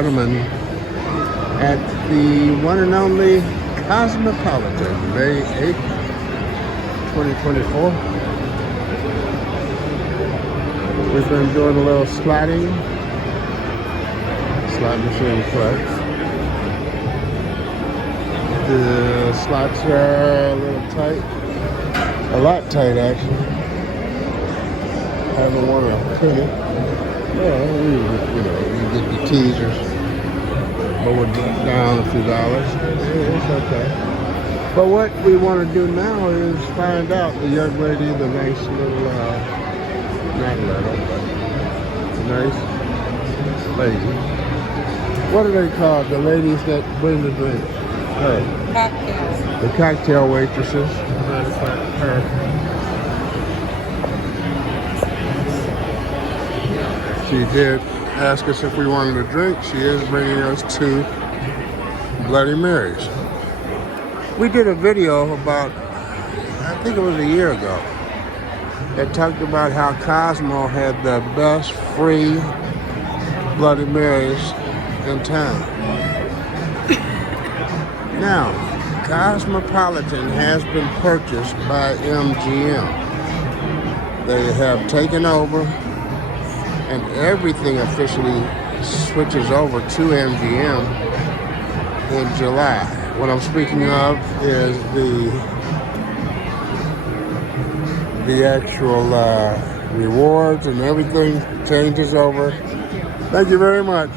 gentlemen, at the one and only Cosmopolitan, May 8th, 2024. We've been doing a little slot machine flex. The slots are a little tight, a lot tight actually. I haven't wanted to put it. Well, you get the teasers, but we're down a few dollars. It's okay. But what we want to do now is find out the young lady, the nice little, not little, but nice lady. What are they called? The ladies that bring the drinks. Her. Cocktails. The cocktail waitresses. Matter of fact, her. She did ask us if we wanted a drink. She is bringing us 2 Bloody Marys. We did a video about, I think it was a year ago, that talked about how Cosmo had the best free Bloody Marys in town. Now, Cosmopolitan has been purchased by MGM. They have taken over, and everything officially switches over to MGM in July. What I'm speaking of is the actual rewards and everything changes over. Thank you very much.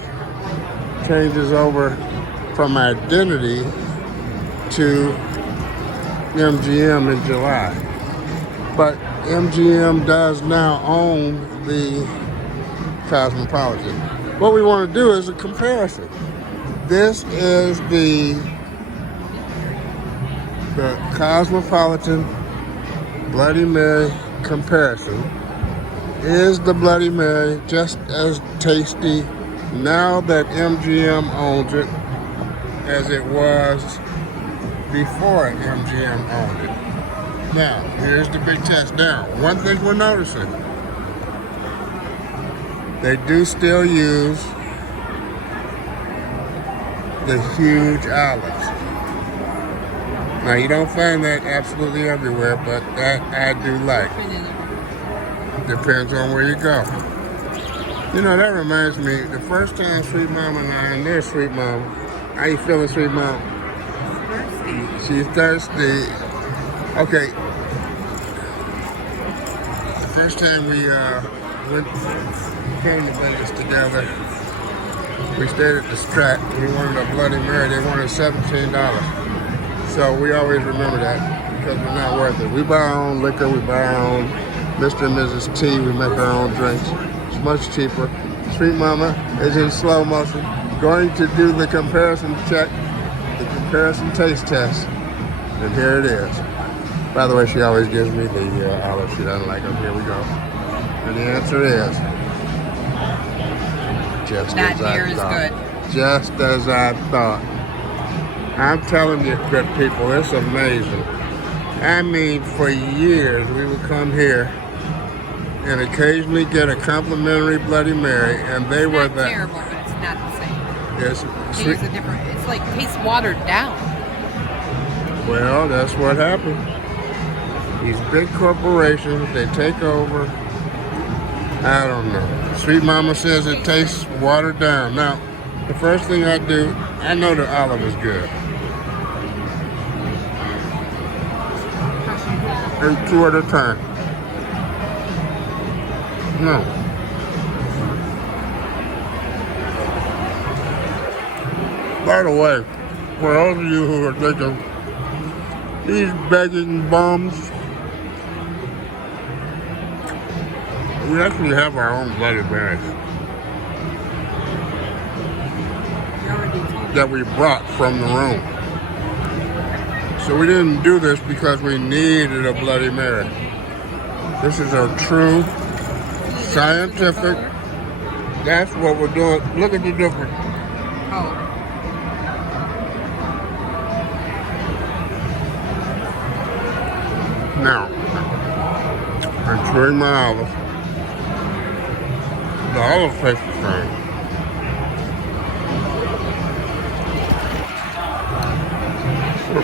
Changes over from Identity to MGM in July. But MGM does now own the Cosmopolitan. What we want to do is a comparison. This is the Cosmopolitan Bloody Mary comparison. Is the Bloody Mary just as tasty now that MGM owns it as it was before MGM owned it? Now, here's the big test. Now, one thing we're noticing, they do still use the huge olives. Now, you don't find that absolutely everywhere, but that I do like. Depends on where you go. You know, that reminds me, the first time Sweet Mama and there's Sweet Mama. How you feeling, Sweet Mama? She's thirsty. Okay. The first time we came to Vegas together, we stayed at the Strat. We wanted a Bloody Mary. They wanted $17. So we always remember that because we're not worth it. We buy our own liquor. We buy our own Mr. and Mrs. T. We make our own drinks. It's much cheaper. Sweet Mama is in slow motion, going to do the comparison check, the comparison taste test, and here it is. By the way, she always gives me the olive. She doesn't like them. Here we go. And the answer is just not as near I as thought. good. Just as I thought. I'm telling you, good people, it's amazing. I mean, for years we would come here and occasionally get a complimentary Bloody Mary, and they were Not terrible, but it's not the same. It's It is a different. It's like tastes watered down. Well, that's what happens. These big corporations, they take over. I don't know. Sweet Mama says it tastes watered down. Now, the first thing I do, I know the olive is good. And 2 at a time. No. By the way, for all of you who are thinking, these begging bums, we actually have our own Bloody Marys that we brought from the room. So we didn't do this because we needed a Bloody Mary. This is a true scientific, that's what we're doing. Look at the difference. Oh. Now, I'm chewing my olive. The olive tastes the same.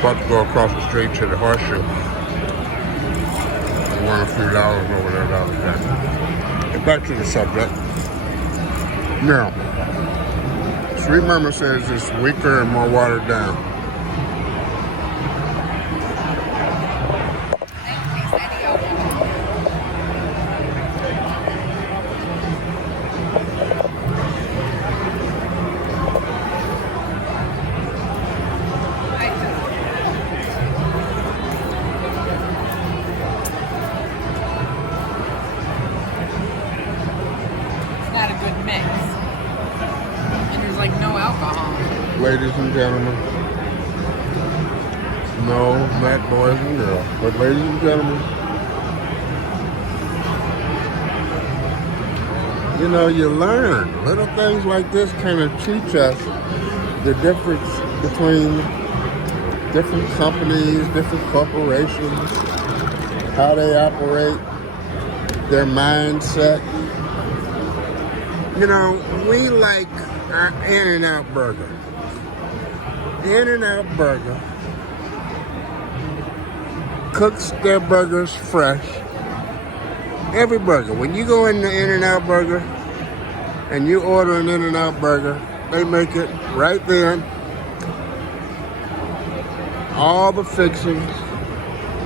We're about to go across the street to the horseshoe. I won a few dollars over there the other day. Get back to the subject. Now, Sweet Mama says it's weaker and more watered down. Not a good mix. And there's like no alcohol. Ladies and gentlemen. No, not boys and girls, but ladies and gentlemen. You know, you learn. Little things like this kind of teach us the difference between different companies, different corporations, how they operate, their mindset. You know, we like our In-N-Out burger. In-N-Out burger cooks their burgers fresh. Every burger. When you go in the In-N-Out burger and you order an In-N-Out burger, they make it right then. All the fixings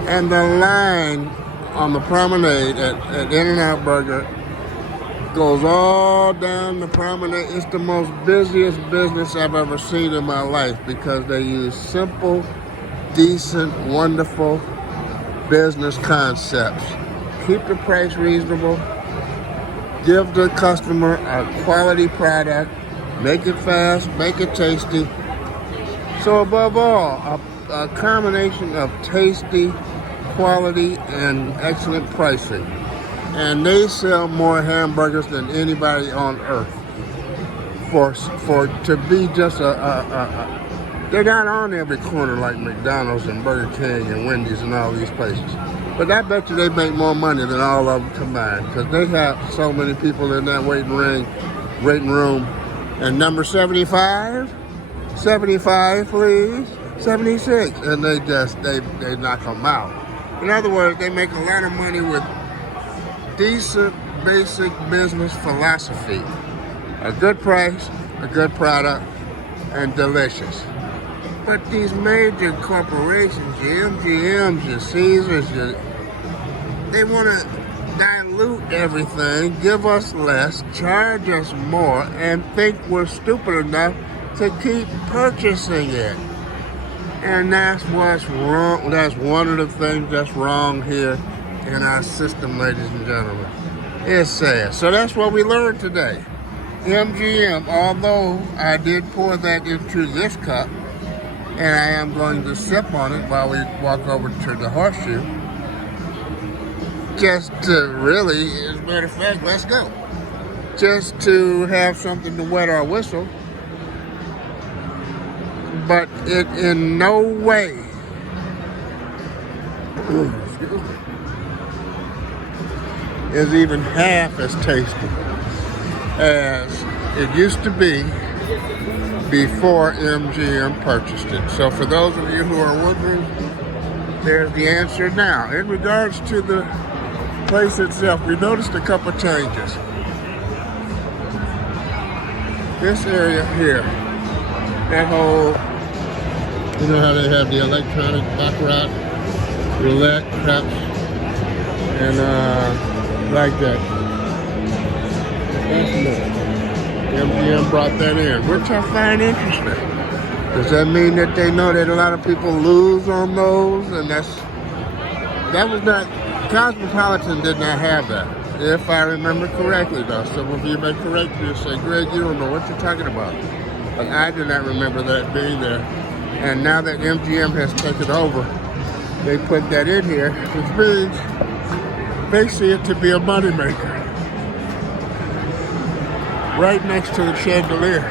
and the line on the promenade at In-N-Out Burger goes all down the promenade. It's the most busiest business I've ever seen in my life because they use simple, decent, wonderful business concepts. Keep the price reasonable. Give the customer a quality product. Make it fast, make it tasty. So above all, a combination of tasty, quality, and excellent pricing. And they sell more hamburgers than anybody on earth. For to be just they're not on every corner like McDonald's and Burger King and Wendy's and all these places. But I bet you they make more money than all of them combined because they have so many people in that waiting room. And number 75, 75 please, 76, and they knock them out. In other words, they make a lot of money with decent, basic business philosophy. A good price, a good product, and delicious. But these major corporations, your MGMs, your Caesars, they want to dilute everything, give us less, charge us more, and think we're stupid enough to keep purchasing it. And that's what's wrong. That's one of the things that's wrong here in our system, ladies and gentlemen. It's sad. So that's what we learned today. MGM, although I did pour that into this cup, and I am going to sip on it while we walk over to the horseshoe, just to really, as a matter of fact, let's go. Just to have something to wet our whistle. But it in no way, is even half as tasty as it used to be before MGM purchased it. So for those of you who are wondering, there's the answer now. In regards to the place itself, we noticed a couple changes. This area here, that whole, you know how they have the electronic baccarat, roulette, craps, and like that. That's new. MGM brought that in, which I find interesting. Does that mean that they know that a lot of people lose on those? And that was not, Cosmopolitan did not have that, if I remember correctly though. Some of you may correct me and say, Greg, you don't know what you're talking about. But I do not remember that being there. And now that MGM has taken over, they put that in here, which means they see it to be a moneymaker. Right next to the chandelier.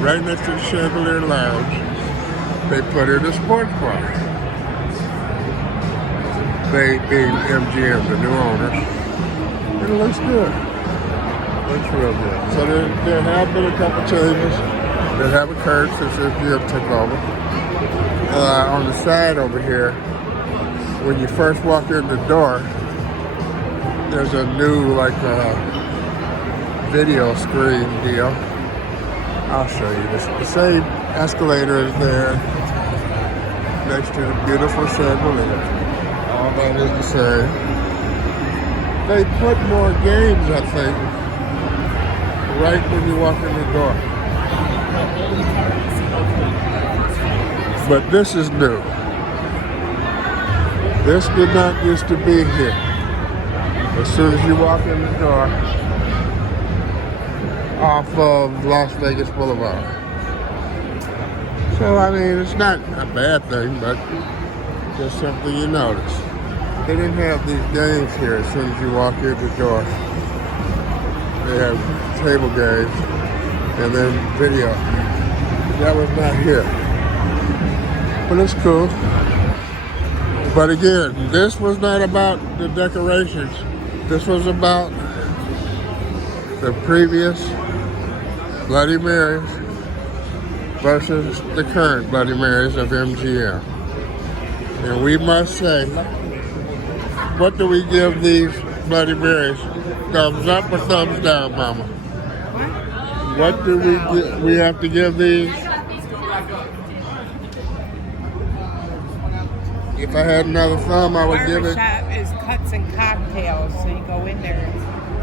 Right next to the chandelier lounge, they put in a sports bar. They being MGM, the new owners. And it looks good. Looks real good. So there have been a couple changes that have occurred since MGM took over. on the side over here, when you first walk in the door, there's a new like video screen deal. I'll show you this. The same escalator is there next to the beautiful chandelier. All that is the same. They put more games, I think, right when you walk in the door. But this is new. This did not used to be here. As soon as you walk in the door, off of Las Vegas Boulevard. So, I mean, it's not a bad thing, but just something you notice. They didn't have these games here as soon as you walk in the door. They have table games and then video. That was not here. But it's cool. But again, this was not about the decorations. This was about the previous Bloody Marys versus the current Bloody Marys of MGM. And we must say, what do we give these Bloody Marys? Thumbs up or thumbs down, Mama? What do we have to give these? If I had another thumb, I would give it. Barbershop is cuts and cocktails, so you go in there.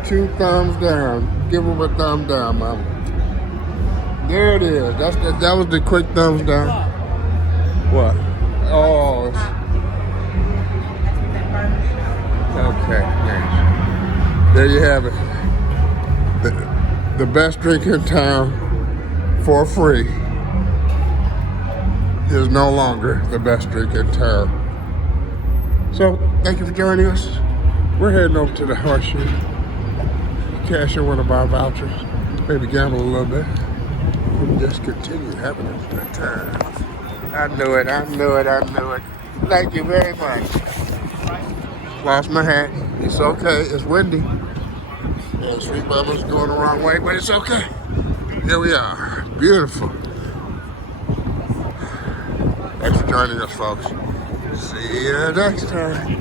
2 thumbs down. Give them a thumb down, Mama. There it is. That was the quick thumbs down. What? Oh. Okay. Nice. There you have it. The best drink in town for free is no longer the best drink in town. So, thank you for joining us. We're heading over to the Horseshoe. Cash in one of our vouchers. Maybe gamble a little bit. And just continue having a good time. I knew it. Thank you very much. Lost my hat. It's okay. It's windy. And Sweet Mama's going the wrong way, but it's okay. Here we are. Beautiful. Thanks for joining us, folks. See you next time.